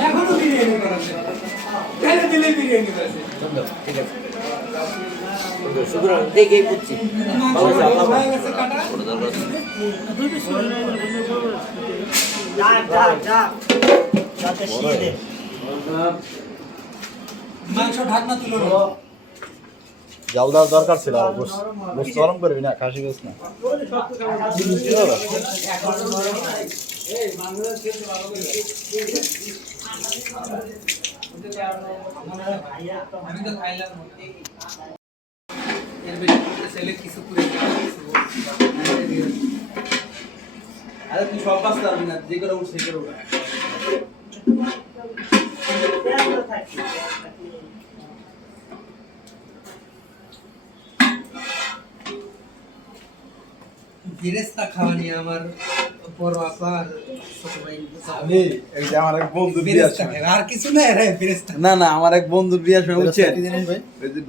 এখনো বিরিয়ানি করেছে ঢেলে দিলে বিরিয়ানি করেছে ঠিক আছে সুতরাং দেখেই বুঝছি মাংস ঢাকনা তুলো জাল দেওয়ার দরকার ছিল আর গোস গরম করবি না খাসি গোস না আমি তো খাইলাম এর ভিতরে ছেলে কিছু করে আরে তুই সব কাজ করবি না যে করে উঠছে করে উঠা বিরেস্তা খাওয়া নিয়ে আমার বড় আপা আর ছোট ভাই আমি এই যে আমার এক বন্ধু বিরেস্তা খায় আর কিছু না রে বিরেস্তা না না আমার এক বন্ধু বিয়ার সময় উঠছে কি জিনিস ভাই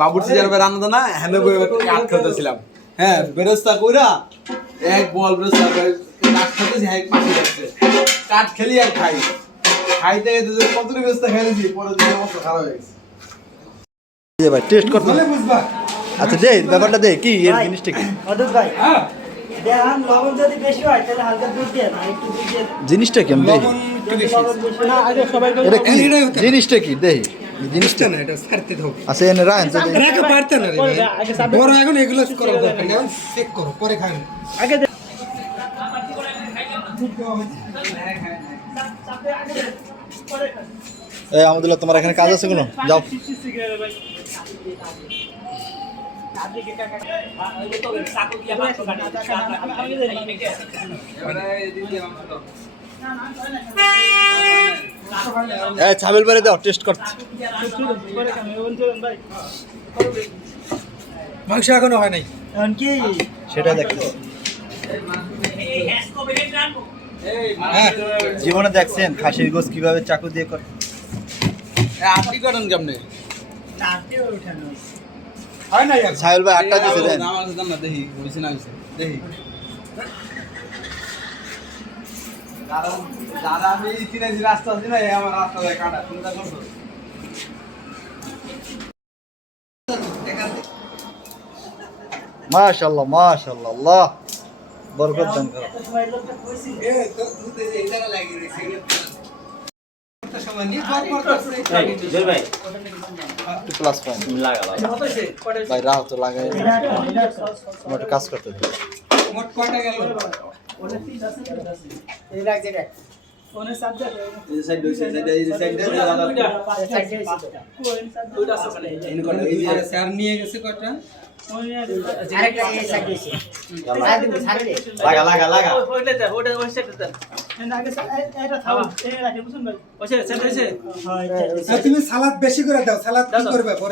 বাবুর্চি যার রান্না তো না হ্যালো করে কাট খেতেছিলাম হ্যাঁ বেরেস্তা কইরা এক বল বেরেস্তা কাট খেতেছি হ্যাঁ পাশে যাচ্ছে কাট খেলি আর খাই খাইতে খাইতে যে কত বেরেস্তা খাইছি পরে দিন অবস্থা খারাপ হয়ে গেছে ভাই টেস্ট করতে বলে বুঝবা আচ্ছা দে ব্যাপারটা দে কি এর জিনিসটা কি অদূর ভাই হ্যাঁ দেখান লবণ যদি বেশি হয় তাহলে হালকা দুধ দিয়ে না একটু দুধ দিয়ে জিনিসটা কি আমি দেখি লবণ একটু যদি বেশি লবণ বেশি না আগে সবাই এটা কি এটাই হতে- জিনিসটা কি দেখি জিনিসটা না এটা ছাড়তে দাও আচ্ছা এনে রাখেন তো দেখি। রাখা পারতে না রে ভাই বড় এখন এগুলো করা দরকার নেই চেক করো পরে খাবেন আগে এই আমাদুল্লাহ তোমার এখানে কাজ আছে কোনো যাও এই ছাবেল বারে দাও টেস্ট করতে মাংস এখনো হয় নাই এখন কি সেটা দেখতেছি হ্যাঁ জীবনে দেখছেন খাসির গোস কিভাবে চাকু দিয়ে করে আপনি করেন কেমনে চারটে উঠানো হয় নাই আর ছাবেল ভাই আটটা দিছে দেন আমার কাছে না দেখি হইছে না হইছে দেখি যারা আমি চিনাইছি রাস্তা আছে না আমার রাস্তা যায় কাটা চিন্তা করছো মাশাআল্লাহ মাশাআল্লাহ আল্লাহ বরকত দান করো সময় লোকটা কইছি এ তো দুধে যে এটা লাগি রইছে এটা সময় নিয়ে জব করতেছে জয় ভাই একটু প্লাস পয়েন্ট ভাই রাহ তো লাগাই আমার একটু কাজ করতে দিও মোট কয়টা গেল এই রাখ যেটা ওনে সাবজেক্ট এই সাইড হইছে এই সাইড দিয়ে দাদা দুইটা আছে ইন করে এই যে স্যার নিয়ে গেছে কয়টা আরেকটা এই সাইড দিয়েছে আর দিব ছাড়লে লাগা লাগা লাগা আগে এটা থাও এই রাখে বুঝুন ভাই তুমি সালাদ বেশি করে দাও সালাদ কি করবে পরে